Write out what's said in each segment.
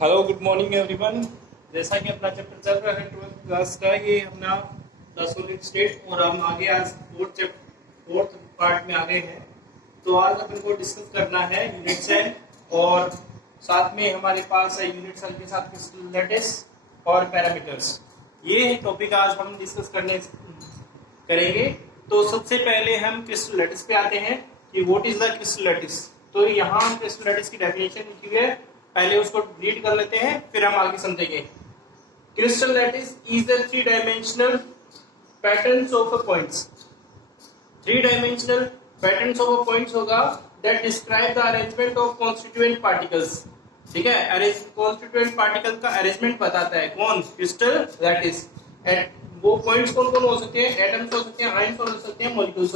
Hello good morning everyone. जैसा कि अपना चैप्टर चल रहा है 12th क्लास का, ये अपना द सॉलिड स्टेट और हम आगे आज फोर्थ पार्ट में आगे हैं। तो आज अपन को डिस्कस करना है यूनिट सेल और साथ में हमारे पास है यूनिट सेल के साथ क्रिस्टल लैटिस और पैरामीटर्स। ये टॉपिक आज हम डिस्कस करेंगे। तो सबसे पहले हम क्रिस्टल लैटिस पे आते हैं कि what is the crystal lattice. तो यहाँ हम क्रिस्टल लैटिस की डेफिनेशन लिखी हुई है, पहले उसको रीड कर लेते हैं फिर हम आगे समझेंगे। Crystal lattice is the three dimensional patterns of a points. Three dimensional patterns of a points होगा that describe the arrangement of constituent particles. ठीक है, कॉन्स्टिट्यूएंट पार्टिकल का अरेंजमेंट बताता है कौन? Crystal lattice. वो पॉइंट्स कौन कौन हो सकते हैं? एटम्स हो सकते हैं, आयंस हो सकते हैं, मॉलिक्यूल्स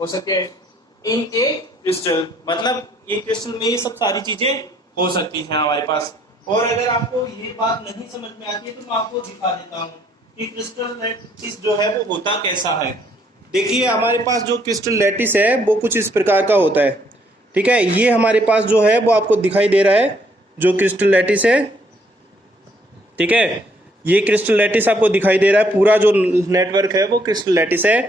हो सकते हैं इन ए क्रिस्टल। मतलब ये क्रिस्टल में ये सब सारी चीजें हो सकती हैं हमारे पास। और अगर आपको ये बात नहीं समझ में आती है तो मैं आपको दिखा देता हूँ कि क्रिस्टल लैटिस जो है वो होता कैसा है। देखिए हमारे पास जो क्रिस्टल लैटिस है वो कुछ इस प्रकार का होता है। ठीक है, ये हमारे पास जो है वो आपको दिखाई दे रहा है जो क्रिस्टल लैटिस है। ठीक है, ये क्रिस्टल लैटिस आपको दिखाई दे रहा है, पूरा जो नेटवर्क है वो क्रिस्टल लैटिस है।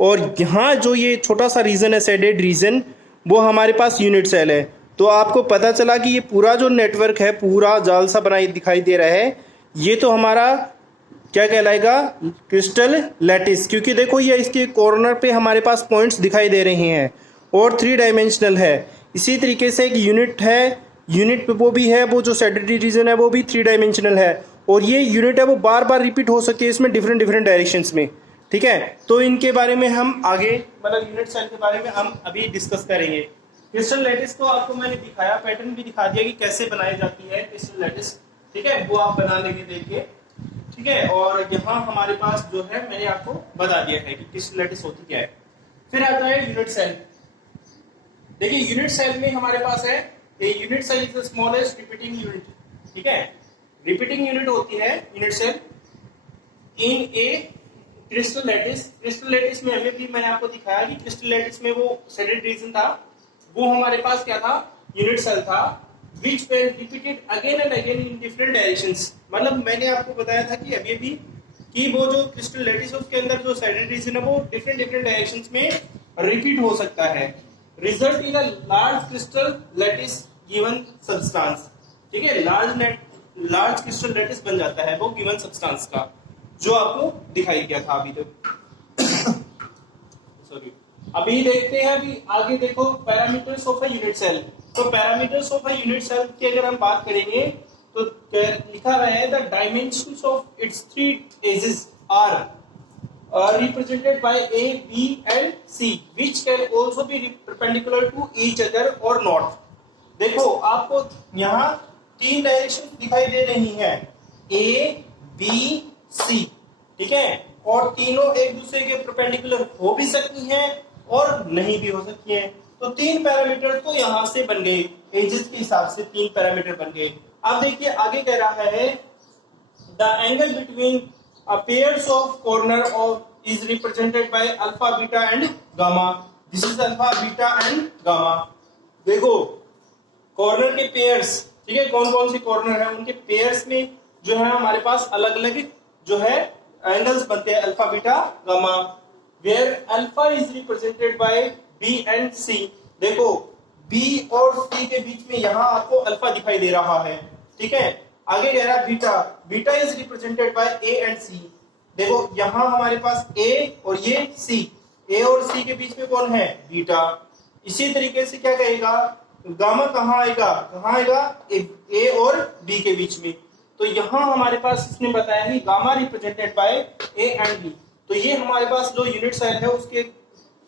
और यहाँ जो ये छोटा सा रीजन है, शेडेड रीजन, वो हमारे पास यूनिट सेल है। तो आपको पता चला कि ये पूरा जो नेटवर्क है, पूरा जाल सा बनाई दिखाई दे रहा है, ये तो हमारा क्या कहलाएगा? Crystal lattice. क्योंकि देखो ये इसके कॉर्नर पे हमारे पास पॉइंट्स दिखाई दे रहे हैं और थ्री डायमेंशनल है। इसी तरीके से एक यूनिट है, यूनिट पे वो भी है, वो जो सेडेड रीजन है वो भी थ्री डायमेंशनल है। और ये यूनिट है वो बार बार रिपीट हो सकती है इसमें डिफरेंट डिफरेंट डायरेक्शंस में। ठीक है, तो इनके बारे में हम आगे, मतलब यूनिट सेल के बारे में हम अभी डिस्कस करेंगे। क्रिस्टल लैटिस को आपको मैंने दिखाया, पैटर्न भी दिखा दिया कि कैसे बनाई जाती है क्रिस्टल लैटिस। ठीक है, वो आप बना लेंगे देखिए। ठीक है, और यहाँ हमारे पास जो है मैंने आपको बता दिया है कि क्रिस्टल लैटिस होती क्या है। फिर आता है यूनिट सेल। देखिए यूनिट सेल में हमारे पास है unit cell is the smallest repeating unit. ठीक है, रिपीटिंग यूनिट होती है unit cell in a crystal lattice. Crystal lattice में अभी भी मैंने आपको दिखाया कि क्रिस्टल लैटिस में वो शेडेड रीजन था, वो हमारे पास क्या था? यूनिट सेल था, which were repeated again and again in different directions। मतलब मैंने आपको बताया था कि अभी भी कि वो जो क्रिस्टल लैटिस है उसके अंदर जो साइडेड रीजन है वो डिफरेंट डिफरेंट डायरेक्शंस में रिपीट हो सकता है। Result in a large crystal lattice given substance. ठीक है, लार्ज क्रिस्टल लैटिस बन जाता है वो गिवन सब्सटेंस का, जो आपको दिखाई दिया था अभी तक। सॉरी, अभी देखते हैं, अभी आगे देखो parameters of a unit cell. तो parameters of a unit cell की अगर हम बात करेंगे तो लिखा हुआ है the dimensions of its three axes are represented by a, b and c which can also be perpendicular to each other और नॉट। देखो आपको यहाँ तीन डायरेक्शन दिखाई दे रही हैं, ए, बी, सी। ठीक है, और तीनों एक दूसरे के परपेंडिकुलर हो भी सकती हैं और नहीं भी हो सकती हैं। तो तीन पैरामीटर तो यहां से बन गए, एजेस के हिसाब से तीन पैरामीटर बन गए। अब देखिए आगे कह रहा है the angle between a pairs of corner of is represented by alpha, beta and gamma. This is alpha, beta and gamma. देखो कॉर्नर के पेयर्स, ठीक है, कौन कौन से कॉर्नर है उनके पेयर्स में जो है हमारे पास अलग अलग जो है एंगल्स बनते हैं, alpha, beta, gamma, where alpha is represented by b and c. देखो बी और सी के बीच में यहाँ आपको अल्फा दिखाई दे रहा है। ठीक है, आगे कह रहा है beta, beta is represented by A and c. देखो यहाँ हमारे पास ए और ये सी, ए और सी के बीच में कौन है? बीटा। इसी तरीके से क्या कहेगा? गामा कहाँ आएगा? ए और बी के बीच में। तो यहाँ हमारे पास इसने बताया है gamma represented by A and B. तो ये हमारे पास जो यूनिट सेल है उसके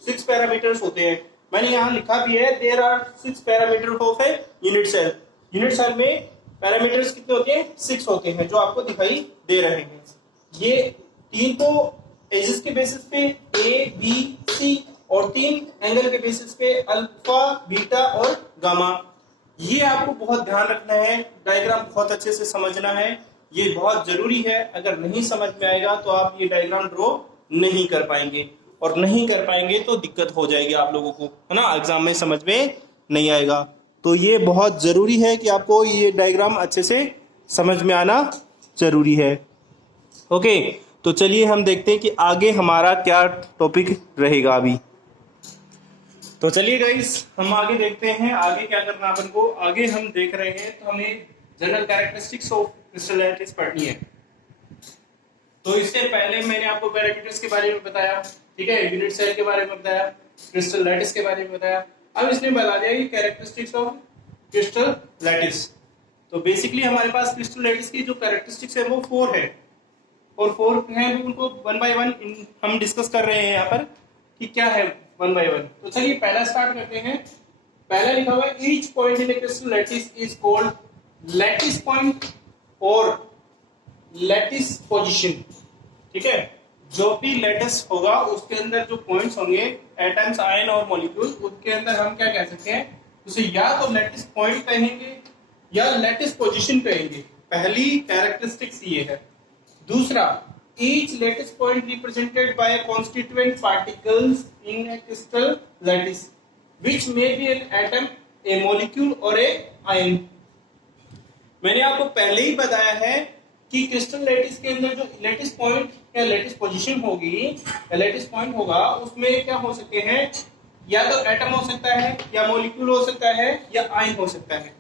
6 पैरामीटर्स होते हैं। मैंने यहाँ लिखा भी है there are 6 parameter of a unit cell. Unit cell में पैरामीटर्स कितने होते हैं? 6 होते हैं, जो आपको दिखाई दे रहे हैं। ये तीन तो एजेस के बेसिस पे ए, बी, सी, और तीन एंगल के बेसिस पे अल्फा, बीटा और गामा। ये आपको बहुत ध्यान रखना है, डायग्राम बहुत अच्छे से समझना है, ये बहुत जरूरी है। अगर नहीं समझ में आएगा तो आप ये डायग्राम ड्रॉ नहीं कर पाएंगे, और नहीं कर पाएंगे तो दिक्कत हो जाएगी आप लोगों को, है ना, एग्जाम में समझ में नहीं आएगा। तो ये बहुत ज़रूरी है कि आपको ये डायग्राम अच्छे से समझ में आना ज़रूरी है। ओके, तो चलिए हम देखते हैं कि आगे हमारा क्या टॉपिक रहेगा अभी। तो चलिए गाइस, हम आगे देखते हैं आगे क्या करना अपन को। आगे हम देख रहे हैं तो हमें general characteristics of crystal lattice पढ़नी है। तो इससे पहले मैंने आपको पैरामीटर्स के बारे में बताया, ठीक है, यूनिट सेल के बारे में बताया, क्रिस्टल लैटिस के बारे में बताया। अब इसने बता दिया कि कैरेक्टरिस्टिक्स ऑफ क्रिस्टल लैटिस। तो बेसिकली हमारे पास क्रिस्टल लैटिस की जो कैरेक्टरिस्टिक्स है वो 4 है, और 4 हैं उनको 1 बाय 1 हम डिस्कस कर रहे हैं यहाँ पर कि क्या है 1 बाय 1। तो चलिए पहला स्टार्ट करते हैं। पहला लिखा हुआ है each point in a crystal lattice is called lattice point और लैटिस पोजीशन। ठीक है, जो भी लैटिस होगा उसके अंदर जो पॉइंट्स होंगे, एटम्स, आयन और मॉलिक्यूल, उसके अंदर हम क्या कह सकते हैं, उसे या तो लैटिस पॉइंट कहेंगे या लैटिस पोजीशन कहेंगे। पहली कैरेक्टरिस्टिक्स ये है। दूसरा, each lattice point represented by a constituent particles in a crystal lattice which may be an atom, a molecule or a ion। मैंने आपको पहले ही बताया है कि क्रिस्टल लैटिस के अंदर जो लैटिस पॉइंट या लैटिस पोजीशन होगी या लैटिस पॉइंट होगा उसमें क्या हो सकते हैं, या तो एटम हो सकता है, या मॉलिक्यूल हो सकता है, या आयन हो सकता है।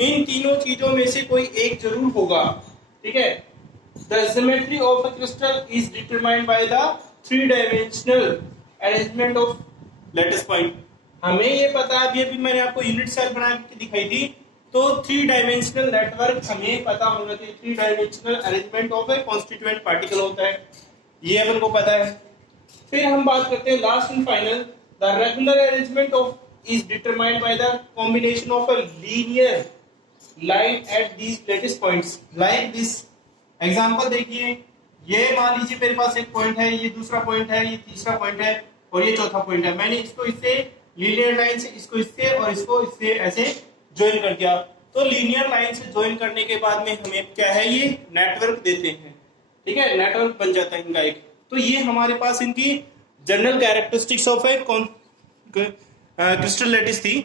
इन तीनों चीजों में से कोई एक जरूर होगा। ठीक है, The symmetry of a crystal is determined by the three-dimensional arrangement of lattice point। हमें ये पता है, अभी मैंने आपको यूनिट सेल बना के दिखाई थी, तो 3-dimensional नेटवर्क हमें पता होना चाहिए। 3-dimensional arrangement of a constituent particle होता है, ये अपन को पता है। फिर हम बात करते हैं last and final, the regular arrangement of is determined by the combination of a linear line at these lattice points like this। Example देखिए, ये मान लीजिए मेरे पास एक पॉइंट है, ये दूसरा पॉइंट है, ये तीसरा पॉइंट है और ये चौथा पॉइंट है। मैंने इसको इससे लीनियर लाइन से, इसको इससे और इसको इससे ऐसे ज्वाइन कर दिया। तो लीनियर लाइन से ज्वाइन करने के बाद में हमें क्या है, ये नेटवर्क देते हैं। ठीक है, नेटवर्क बन जाता है इनका एक। तो ये हमारे पास इनकी general characteristics of A crystal lattice थी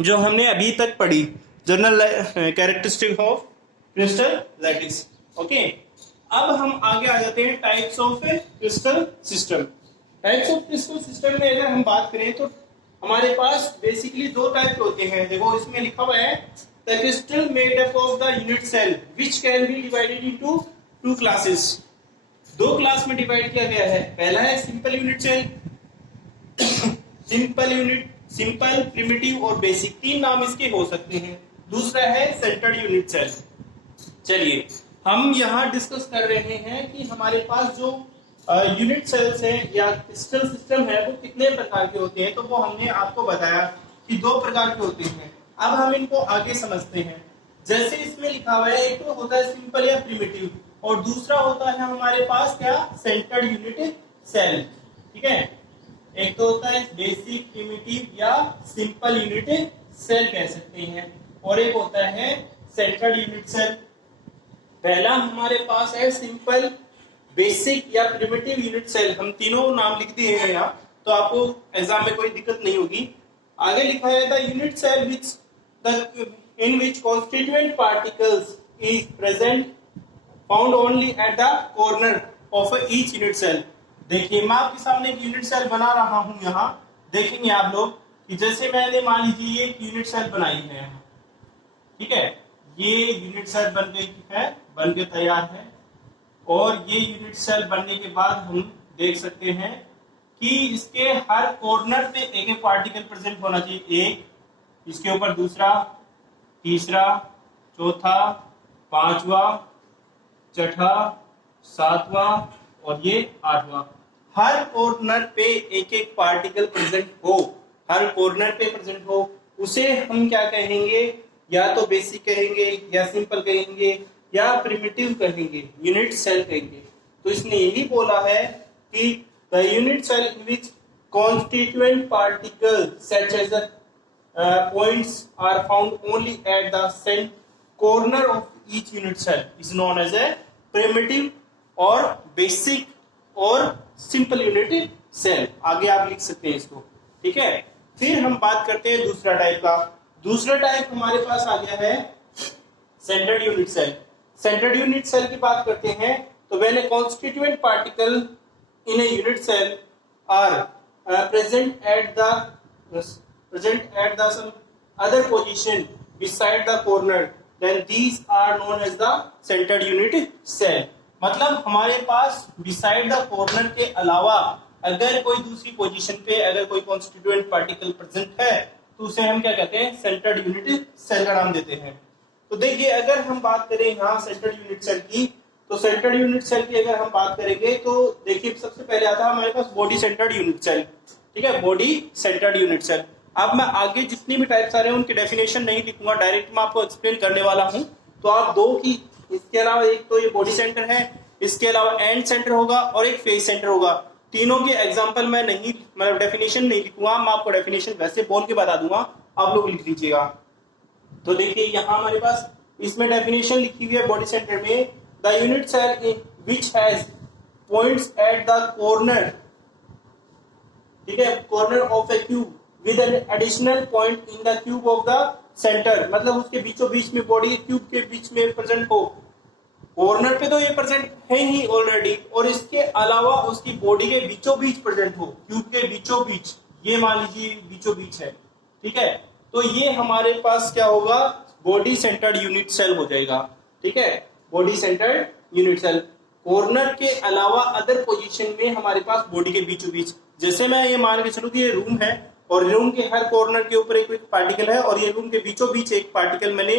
जो हमने अभी तक पढ़ी, general characteristic of crystal lattice. Okay, अब हम आगे आ जाते हैं types of crystal system. Types of crystal system में अगर हम बात करें तो हमारे पास बेसिकली 2 टाइप होते हैं। देखो इसमें लिखा हुआ है the crystal made up of the unit cell which can be divided into 2 classes. 2 class में डिवाइड किया गया है। पहला है simple unit cell, simple, primitive और बेसिक, 3 नाम इसके हो सकते हैं। दूसरा है सेंटर्ड यूनिट सेल। चलिए हम यहाँ डिस्कस कर रहे हैं कि हमारे पास जो यूनिट सेल्स हैं या क्रिस्टल सिस्टम है वो कितने प्रकार के होते हैं। तो वो हमने आपको बताया कि 2 प्रकार के होते हैं। अब हम इनको आगे समझते हैं। जैसे इसमें लिखा हुआ है, एक तो होता है सिंपल या प्रिमिटिव और दूसरा होता है हमारे पास क्या, सेंटर्ड यूनिट सेल। ठीक है, एक तो होता है बेसिक, प्रिमिटिव या सिंपल यूनिट सेल कह सकते हैं, और एक होता है सेंटर्ड यूनिट सेल। पहला हमारे पास है सिंपल, बेसिक या प्रिमिटिव यूनिट सेल। हम तीनों नाम लिख दिए हैं यहाँ, तो आपको एग्जाम में कोई दिक्कत नहीं होगी। आगे लिखा है the unit cell in which constituent particles is present found only at the corner of each unit cell. देखिए मैं आपके सामने एक यूनिट सेल बना रहा हूँ। यहाँ देखेंगे आप लोग कि जैसे मैंने मान लीजिए ये एक यूनिट सेल बनाई है यहाँ, ठीक है, ये यूनिट सेल बन गई है, बन के तैयार है। और ये यूनिट सेल बनने के बाद हम देख सकते हैं कि इसके हर कॉर्नर पे एक एक पार्टिकल प्रेजेंट होना चाहिए। एक, इसके ऊपर दूसरा, तीसरा, चौथा, पांचवा, छठा, सातवां और ये 8वां। हर कॉर्नर पे एक एक पार्टिकल प्रेजेंट हो, हर कॉर्नर पे प्रेजेंट हो, उसे हम क्या कहेंगे, या तो बेसिक कहेंगे, या सिंपल कहेंगे, या प्रिमिटिव कहेंगे, यूनिट सेल कहेंगे। तो इसने यही बोला है कि the unit cell in which constituent particle such as points are found only at the corner of each unit cell is known as a primitive और बेसिक और सिंपल यूनिट सेल। आगे आप लिख सकते हैं इसको। ठीक है, फिर हम बात करते हैं दूसरा टाइप का। दूसरा टाइप हमारे पास आ गया है centred unit cell. Centred unit cell की बात करते हैं तो when a constituent particle in a unit cell are present at the some other position beside the corner, then these are known as the centered unit cell। मतलब हमारे पास beside the corner के अलावा अगर कोई दूसरी पोजीशन पे अगर कोई कॉन्स्टिट्यूएंट पार्टिकल प्रेजेंट है तो उसे हम क्या कहते हैं, सेंटर्ड यूनिट सेल का नाम देते हैं। तो देखिए अगर हम बात करें यहाँ सेंटर्ड यूनिट सेल की, तो सेंटर्ड यूनिट सेल की अगर हम बात करेंगे तो देखिए सबसे पहले आता है हमारे पास बॉडी सेंटर्ड यूनिट सेल। ठीक है, बॉडी सेंटर्ड यूनिट सेल। अब मैं आगे जितनी भी टाइप्स आ रहे हैं उनकी डेफिनेशन नहीं लिखूंगा, डायरेक्ट मैं आपको एक्सप्लेन करने वाला हूं। तो आप दो की, इसके अलावा एक तो ये बॉडी सेंटर है, इसके अलावा एंड सेंटर होगा और एक फेस सेंटर होगा। तीनों के एग्जांपल मैं नहीं, मतलब डेफिनेशन नहीं लिखूंगा, मैं आपको डेफिनेशन वैसे बोल के बता दूंगा, आप लोग लिख लीजिएगा। तो देखिए यहाँ हमारे पास इसमें डेफिनेशन लिखी हुई है बॉडी सेंटर में, the unit cell which has points at the corner, ठीक है, corner of a cube with an additional point in the cube of the centre, मतलब उसके बीचों बीच में, बॉडी क्यूब के बीच में प्रेजेंट हो। कॉर्नर पे तो ये प्रेजेंट है ही ऑलरेडी, और इसके अलावा उसकी बॉडी के बीचों बीच प्रेजेंट हो, क्यूब के बीचों बीच, ये मान लीजिए बीचों बीच है। ठीक है, तो ये हमारे पास क्या होगा, बॉडी सेंटर्ड यूनिट सेल हो जाएगा। ठीक है, body centred unit cell. Corner के अलावा अदर पोजीशन में हमारे पास बॉडी के बीचों बीच, जैसे मैं ये मान के चलूं कि ये रूम है और रूम के हर कॉर्नर के ऊपर एक पार्टिकल है और ये रूम के बीचों बीच एक पार्टिकल मैंने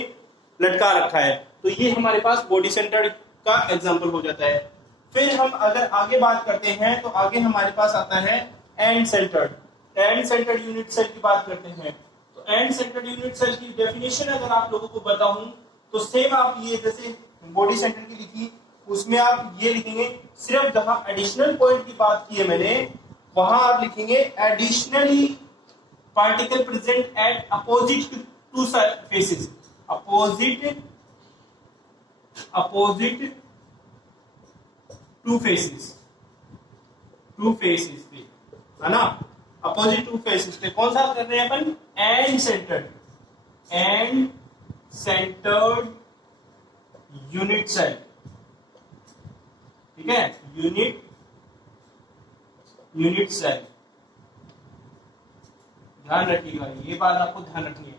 लटका रखा है, तो ये हमारे पास बॉडी सेंटर्ड का एग्जांपल हो जाता है। फिर हम अगर आगे बात करते हैं तो आगे हमारे पास आता है end centred. End centred unit cell की बात करते हैं तो एंड सेंटर्ड यूनिट सेल की डेफिनेशन अगर आप लोगों को बताऊं तो सेम आप ये जैसे बॉडी सेंटर की लिखी, उसमें आप ये लिखेंगे, सिर्फ जहां एडिशनल पॉइंट की बात की है मैंने, वहां आप लिखेंगे additionally particle present at opposite two faces, opposite two faces पे, है ना, अपोजिट टू फेसेस पे। कौन सा कर रहे हैं अपन, एंड सेंटर्ड यूनिट सेल। ठीक है, यूनिट सेल, ध्यान रखिएगा, ये बात आपको ध्यान रखनी है।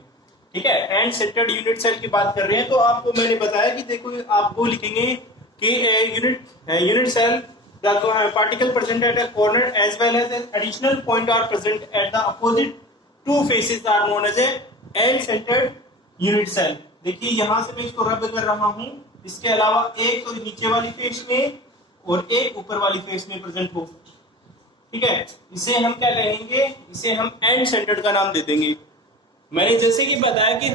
ठीक है, एंड सेंटर्ड यूनिट सेल की बात कर रहे हैं तो आपको मैंने बताया कि देखो आपको लिखेंगे कि unit cell the particle present at a corner as well as additional point are present at the opposite two faces are known as end centred unit cell. देखिए यहां से मैं इसको रद्द कर रहा हूं, इसके अलावा एक तो नीचे वाली फेस में और एक ऊपर वाली फेस में प्रेजेंट हो। ठीक है, इसे हम क्या कहेंगे, इसे हम एंड सेंटर्ड का नाम दे देंगे। मैंने जैसे कि बताया कि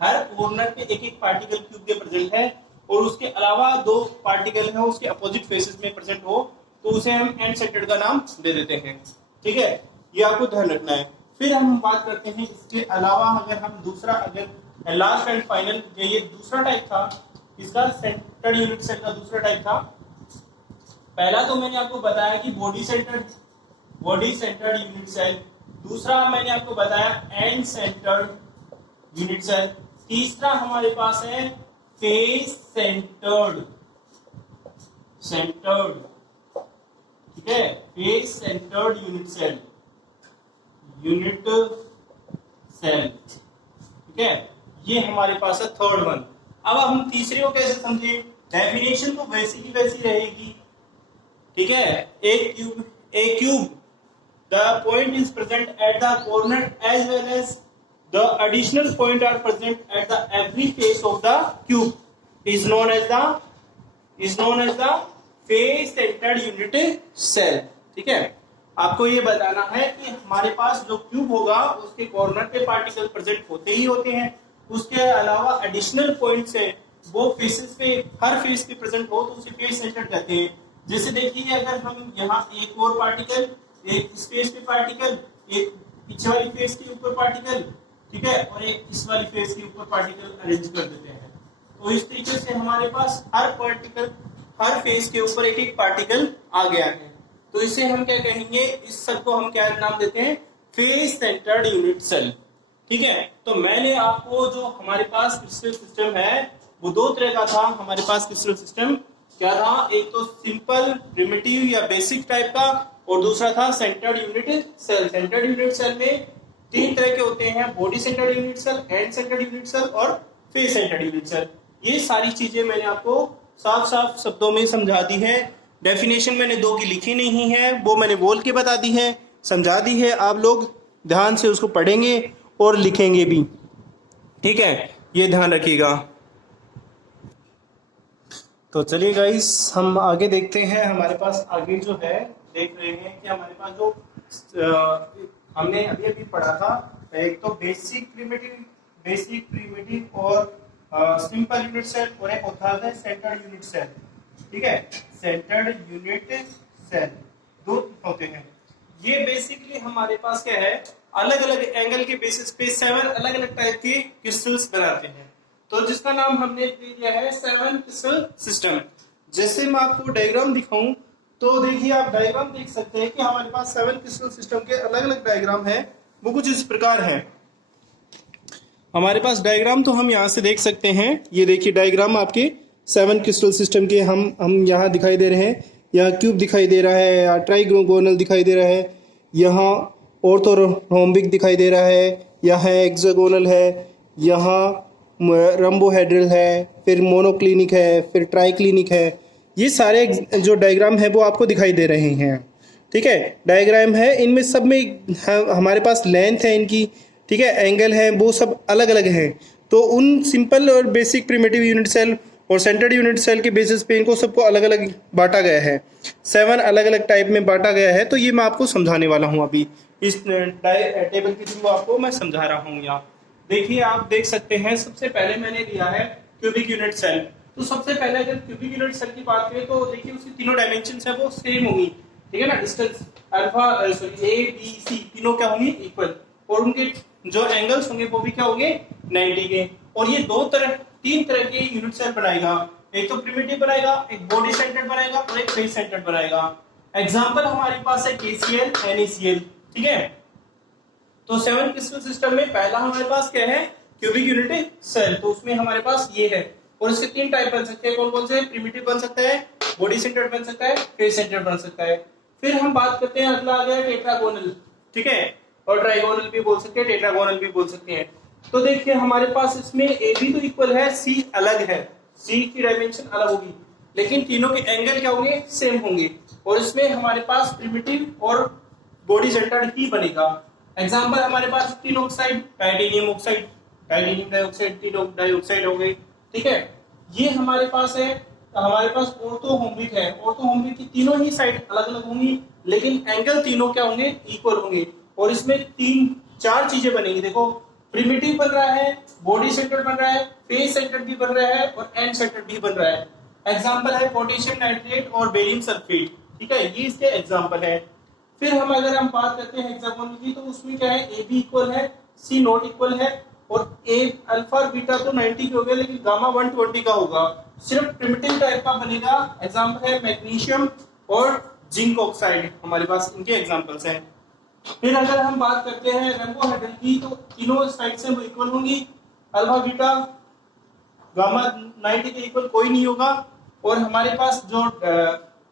हर कॉर्नर पे एक एक पार्टिकल क्यूब के प्रेजेंट है और उसके अलावा दो पार्टिकल है उसके अपोजिट फेसेस में प्रेजेंट हो, तो उसे हम एंड सेंटर्ड का नाम दे देते हैं। ठीक है, ये आपको ध्यान रखना है। फिर हम बात करते हैं इसके अलावा अगर हम दूसरा, अगर लास्ट एंड फाइनल, ये दूसरा टाइप था इसका, सेंटर्ड यूनिट सेल का दूसरा टाइप था। पहला तो मैंने आपको बताया कि बॉडी सेंटर्ड यूनिट सेल, दूसरा मैंने आपको बताया एंड सेंटर्ड यूनिट सेल, तीसरा हमारे पास है फेस सेंटर्ड। ठीक है, फेस सेंटर्ड यूनिट सेल। ठीक है, ये हमारे पास है थर्ड वन। अब हम तीसरे को कैसे समझे, डेफिनेशन तो वैसी की वैसी रहेगी। ठीक है, a cube the point is present at the corner as well as the additional point are present at the every face of the cube is known as the face centered unit cell। ठीक है, आपको ये बताना है कि हमारे पास जो cube होगा उसके कॉर्नर पे पार्टिकल प्रेजेंट होते ही होते हैं, उसके अलावा एडिशनल पॉइंट्स है वो फेसेस पे, हर फेस पे प्रेजेंट हो तो उसे फेस सेंटर्ड कहते हैं। जैसे देखिए अगर हम यहाँ एक और पार्टिकल, एक इस फेस पे पार्टिकल, एक पीछे वाली फेस के ऊपर पार्टिकल, ठीक है, और एक इस वाली फेस के ऊपर पार्टिकल अरेंज कर देते हैं, तो इस तरीके से हमारे पास हर फेस के ऊपर एक एक पार्टिकल आ गया है, तो इसे हम क्या कहेंगे, इस सब को हम क्या नाम देते हैं, फेस सेंटर्ड यूनिट सेल। ठीक है। तो मैंने आपको जो हमारे पास क्रिस्टल सिस्टम है वो दो तरह का था। हमारे पास क्रिस्टल सिस्टम क्या था, एक तो सिंपल प्रिमिटिव या बेसिक टाइप का, और दूसरा था centred unit cell. Centred unit cell में तीन तरह के होते हैं, body centred unit cell, end centred unit cell और फेस सेंटर्ड यूनिट सेल। ये सारी चीजें मैंने आपको साफ साफ शब्दों में समझा दी है। डेफिनेशन मैंने दो की लिखी नहीं है, वो मैंने बोल के बता दी है, समझा दी है। आप लोग ध्यान से उसको पढ़ेंगे और लिखेंगे भी, ठीक है, ये ध्यान रखिएगा। तो चलिए गाइस, हम आगे देखते हैं। हमारे पास आगे जो है, देख रहे हैं कि हमारे पास जो हमने अभी अभी पढ़ा था, एक तो बेसिक प्रिमिटिव और सिंपल यूनिट सेल, और एक होता है सेंटर्ड यूनिट सेल। ठीक है, सेंटर्ड यूनिट सेल दो होते हैं। ये बेसिकली हमारे पास क्या है, अलग अलग एंगल के बेसिस पे 7 अलग अलग टाइप के क्रिस्टल्स बनाते हैं। तो जिसका नाम हमने दे दिया है 7 क्रिस्टल सिस्टम। जैसे मैं आपको डायग्राम दिखाऊं तो देखिए, आप डायग्राम देख सकते हैं कि हमारे पास 7 क्रिस्टल सिस्टम के अलग अलग डायग्राम है। वो कुछ इस प्रकार है। हमारे पास डायग्राम तो हम यहाँ से देख सकते हैं। ये देखिए डायग्राम आपके 7 क्रिस्टल सिस्टम के हम यहाँ दिखाई दे रहे हैं। यहाँ क्यूब दिखाई दे रहा है, या ट्राइगोनल दिखाई दे रहा है, यहाँ ऑर्थोरोम्बिक दिखाई दे रहा है, यहाँ हेक्सागोनल है, यहाँ रंबोहेड्रल है, फिर मोनोक्लिनिक है, फिर ट्राइक्लिनिक है। ये सारे जो डायग्राम है वो आपको दिखाई दे रहे हैं। ठीक है, डायग्राम है, इनमें सब में हमारे पास लेंथ है इनकी, ठीक है, एंगल है, वो सब अलग अलग हैं। तो उन सिंपल और बेसिक प्रिमिटिव यूनिट सेल और सेंटर्ड यूनिट सेल के बेसिस पे इनको सबको अलग अलग बांटा गया है। 7 अलग अलग टाइप में बांटा गया है। तो ये मैं आपको समझाने वाला हूँ अभी, इस टेबल के थ्रू आपको मैं समझा रहा हूँ। यहाँ देखिए, आप देख सकते हैं, सबसे पहले मैंने लिया है क्यूबिक यूनिट सेल। तो सबसे पहले अगर क्यूबिक यूनिट सेल की बात करें तो देखिए उसकी तीनों डायमेंशन है वो सेम होंगी, ठीक है ना। Distance alpha A B C तीनों क्या होंगी, इक्वल, और उनके जो एंगल्स होंगे वो भी क्या होंगे, 90 के। और ये तीन तरह के यूनिट सेल बनाएगा, एक तो प्रिमिटिव बनाएगा, एक बॉडी सेंटर्ड बनाएगा और एक फेस सेंटर्ड बनाएगा। एग्जांपल हमारे पास है KCl, NaCl, ठीक है। तो 7 क्रिस्टल सिस्टम में पहला हमारे पास क्या है, क्यूबिक यूनिट सेल। तो उसमें हमारे पास ये है, और इसके 3 टाइप बन सकते हैं। कौन कौन से, प्रिमिटिव बन सकता है, बॉडी सेंटर्ड बन सकता है, फेस सेंटर्ड बन सकता है। फिर हम बात करते हैं, अगला आ गया टेट्रागोनल, ठीक है, और ट्राइगोनल भी बोल सकते हैं, टेट्रागोनल भी बोल सकते हैं। तो देखिए हमारे पास इसमें ए भी तो इक्वल है, सी अलग है, सी की डायमेंशन अलग होगी, लेकिन तीनों के एंगल क्या होंगे, सेम होंगे। और इसमें हमारे पास प्रिमिटिव और बॉडी सेंटर्ड ही बनेगा। एग्जांपल हमारे पास tin oxide, titanium oxide, titanium dioxide, tin dioxide हो गई, ठीक है। ये हमारे पास है। हमारे पास ऑर्थोहोम्बिक है, ऑर्थोहोम्बिक की तीनों ही साइड अलग अलग होंगी, लेकिन एंगल तीनों क्या होंगे, इक्वल होंगे। और इसमें 3-4 चीजें बनेंगी। देखो, प्रिमिटिव बन रहा है, बॉडी सेंटर्ड बन रहा है, फेस सेंटर्ड भी बन रहा है, और एंड सेंटर्ड भी बन रहा है। एग्जांपल है पोटेशियम नाइट्रेट और बेरियम सल्फेट, ठीक है, ये इसके एग्जांपल है। फिर अगर हम बात करते हैं हेक्सागोनल की, तो उसमें क्या है, ए भी इक्वल है, सी नॉट इक्वल है, और ए अल्फा और बीटा तो 90 के हो गए, लेकिन गामा 120 का होगा। सिर्फ प्रिमिटिव टाइप का बनेगा। एग्जांपल है मैग्नीशियम और जिंक ऑक्साइड, हमारे पास इनके एग्जांपल्स हैं। फिर अगर हम बात करते हैं रंबोहेड्रल की, तो तीनों साइड से वो इक्वल होंगी, अल्फा बीटा गामा 90 के इक्वल कोई नहीं होगा। और हमारे पास जो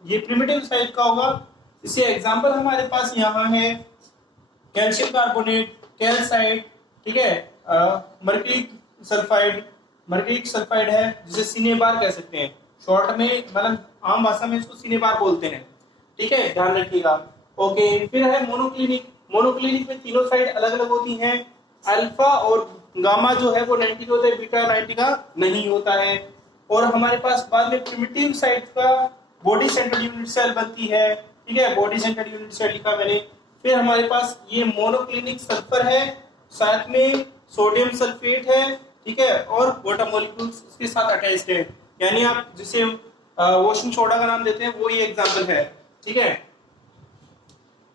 ये प्रिमिटिव टाइप का होगा, इसके एग्जांपल हमारे पास यहाँ है कैल्शियम कार्बोनेट, कैल्साइट, ठीक है, मर्क्यूरिक सल्फाइड है, जिसे सिनेबार कह सकते हैं शॉर्ट में, मतलब आम भाषा में इसको सिनेबार बोलते हैं, ठीक है, ध्यान रखिएगा। ओके, फिर है मोनोक्लिनिक में तीनों साइड अलग अलग होती हैं। अल्फा और गामा जो है वो 90 का होता है, बीटा 90 का नहीं होता है। और हमारे पास बाद में प्रिमिटिव साइड का बॉडी सेंटर्ड यूनिट सेल बनती है, ठीक है, बॉडी सेंटर्ड यूनिट सेल लिखा मैंने। फिर हमारे पास ये मोनोक्लिनिक सल्फर है, साथ में सोडियम सल्फेट है, ठीक है, और वाटर मॉलिक्यूल्स इसके साथ अटैच्ड है। यानी आप जिसे वॉशिंग सोडा का नाम देते हैं वो ये एग्जांपल है, ठीक है।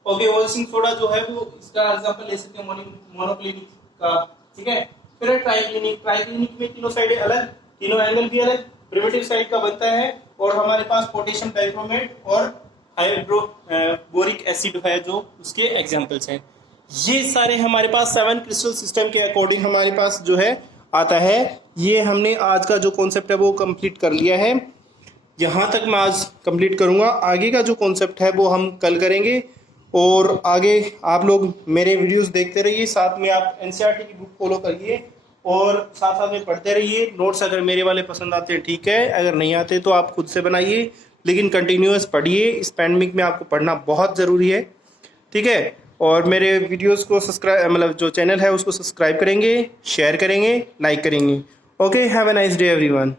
ओके, वॉशिंग सोडा जो है वो इसका एग्जांपल ले सकते हैं मोनोक्लिनिक का, ठीक है। फिर ट्राइक्लिनिक में तीनों साइडें अलग, तीनों एंगल भी अलग, प्रिमिटिव साइड का बनता है। और हमारे पास पोटेशियम डाइक्रोमेट और हाइड्रोबोरिक एसिड है जो उसके एग्जांपल्स हैं। ये सारे हमारे पास 7 क्रिस्टल सिस्टम के अकॉर्डिंग हमारे पास जो है आता है। ये हमने आज का जो कॉन्सेप्ट है वो कंप्लीट कर लिया है। यहाँ तक मैं आज कंप्लीट करूँगा, आगे का जो कॉन्सेप्ट है वो हम कल करेंगे। और आगे आप लोग मेरे वीडियोस देखते रहिए, साथ में आप एनसीईआरटी की बुक फॉलो करिए और साथ साथ में पढ़ते रहिए। नोट्स अगर मेरे वाले पसंद आते हैं ठीक है, अगर नहीं आते तो आप खुद से बनाइए, लेकिन कंटिन्यूअस पढ़िए। इस पैंडेमिक में आपको पढ़ना बहुत ज़रूरी है, ठीक है। और मेरे वीडियोस को सब्सक्राइब, मतलब जो चैनल है उसको सब्सक्राइब करेंगे, शेयर करेंगे, लाइक करेंगे। Okay, have a nice day everyone.